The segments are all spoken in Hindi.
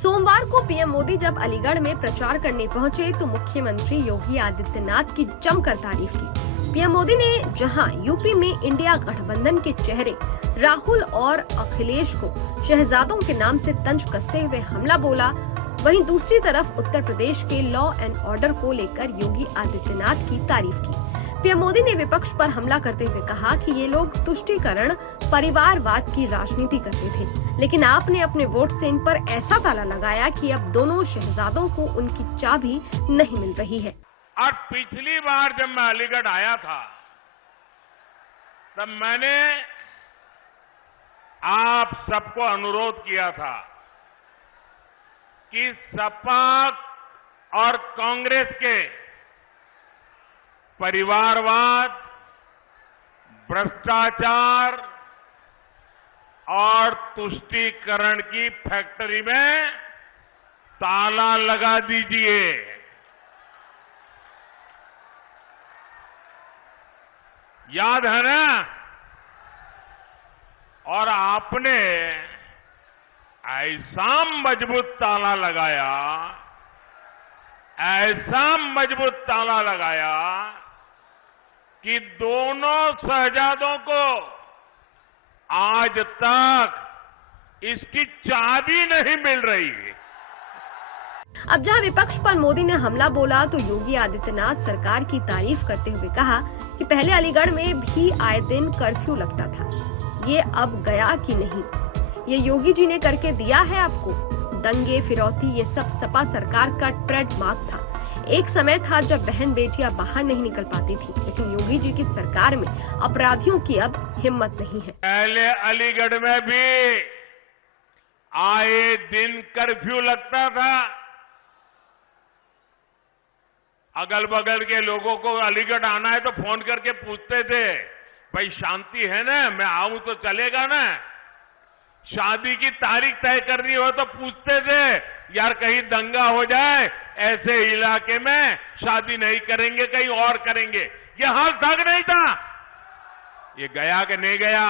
सोमवार को पीएम मोदी जब अलीगढ़ में प्रचार करने पहुंचे तो मुख्यमंत्री योगी आदित्यनाथ की जमकर तारीफ की। पीएम मोदी ने जहां यूपी में इंडिया गठबंधन के चेहरे राहुल और अखिलेश को शहजादों के नाम से तंज कसते हुए हमला बोला, वहीं दूसरी तरफ उत्तर प्रदेश के लॉ एंड ऑर्डर को लेकर योगी आदित्यनाथ की तारीफ की। पीएम मोदी ने विपक्ष पर हमला करते हुए कहा कि ये लोग तुष्टीकरण परिवारवाद की राजनीति करते थे, लेकिन आपने अपने वोट से इन पर ऐसा ताला लगाया कि अब दोनों शहजादों को उनकी चाबी नहीं मिल रही है। और पिछली बार जब मैं अलीगढ़ आया था तब मैंने आप सबको अनुरोध किया था कि सपा और कांग्रेस के परिवारवाद, भ्रष्टाचार और तुष्टीकरण की फैक्ट्री में ताला लगा दीजिए। याद है ना? और आपने ऐसा मजबूत ताला लगाया, ऐसा मजबूत ताला लगाया कि दोनों शहजादों को आज तक इसकी चाबी नहीं मिल रही। अब जहां विपक्ष पर मोदी ने हमला बोला तो योगी आदित्यनाथ सरकार की तारीफ करते हुए कहा कि पहले अलीगढ़ में भी आए दिन कर्फ्यू लगता था, ये अब गया कि नहीं, ये योगी जी ने करके दिया है आपको। दंगे, फिरौती, ये सब सपा सरकार का ट्रेडमार्क था। एक समय था जब बहन बेटियां बाहर नहीं निकल पाती थी, लेकिन योगी जी की सरकार में अपराधियों की अब हिम्मत नहीं है। पहले अलीगढ़ में भी आए दिन कर्फ्यू लगता था। अगल बगल के लोगों को अलीगढ़ आना है तो फोन करके पूछते थे, भाई शांति है ना, मैं आऊं तो चलेगा ना। शादी की तारीख तय करनी हो तो पूछते थे, यार कहीं दंगा हो जाए, ऐसे इलाके में शादी नहीं करेंगे, कहीं और करेंगे। ये हाल था कि नहीं था? ये गया कि नहीं गया?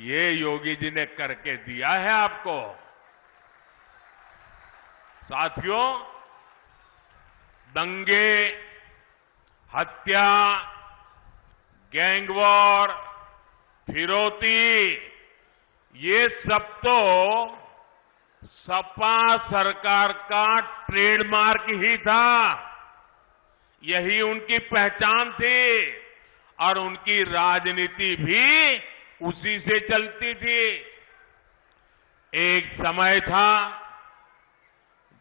ये योगी जी ने करके दिया है आपको। साथियों, दंगे, हत्या, गैंगवॉर, फिरौती, ये सब तो सपा सरकार का ट्रेडमार्क ही था। यही उनकी पहचान थी और उनकी राजनीति भी उसी से चलती थी। एक समय था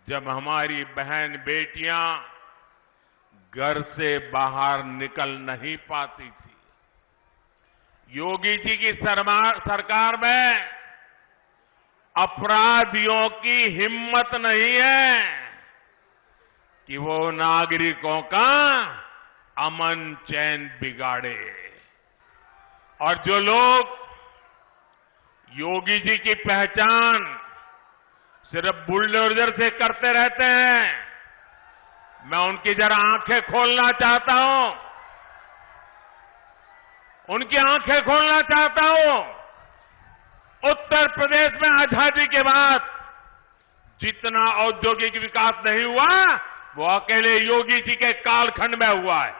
जब हमारी बहन बेटियां घर से बाहर निकल नहीं पाती थी। योगी जी की सरकार में अपराधियों की हिम्मत नहीं है कि वो नागरिकों का अमन चैन बिगाड़े। और जो लोग योगी जी की पहचान सिर्फ बुलडोजर से करते रहते हैं, मैं उनकी जरा आंखें खोलना चाहता हूं, उनकी आंखें खोलना चाहता हूं। उत्तर प्रदेश में आजादी के बाद जितना औद्योगिक विकास नहीं हुआ वो अकेले योगी जी के कालखंड में हुआ है।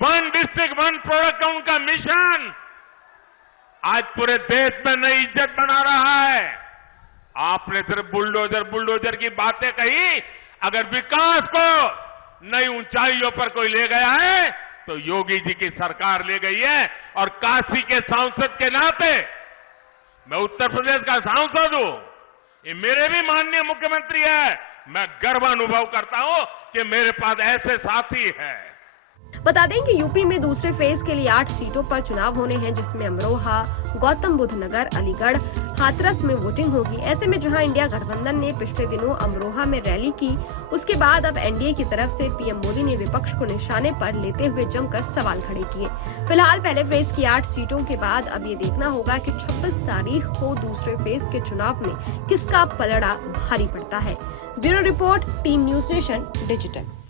वन डिस्ट्रिक्ट वन प्रोडक्ट का उनका मिशन आज पूरे देश में नई इज्जत बना रहा है। आपने सिर्फ बुलडोजर की बातें कही, अगर विकास को नई ऊंचाइयों पर कोई ले गया है तो योगी जी की सरकार ले गई है। और काशी के सांसद के नाते मैं उत्तर प्रदेश का सांसद हूं, ये मेरे भी माननीय मुख्यमंत्री है। मैं गर्व अनुभव करता हूं कि मेरे पास ऐसे साथी हैं। बता दें कि यूपी में दूसरे फेज के लिए 8 सीटों पर चुनाव होने हैं, जिसमें अमरोहा, गौतम बुद्ध नगर, अलीगढ़, हाथरस में वोटिंग होगी। ऐसे में जहां इंडिया गठबंधन ने पिछले दिनों अमरोहा में रैली की, उसके बाद अब एनडीए की तरफ से पीएम मोदी ने विपक्ष को निशाने पर लेते हुए जमकर सवाल खड़े किए। फिलहाल पहले फेज की 8 सीटों के बाद अब ये देखना होगा कि 26 तारीख को दूसरे फेज के चुनाव में किसका पलड़ा भारी पड़ता है। Bureau report, team news nation digital.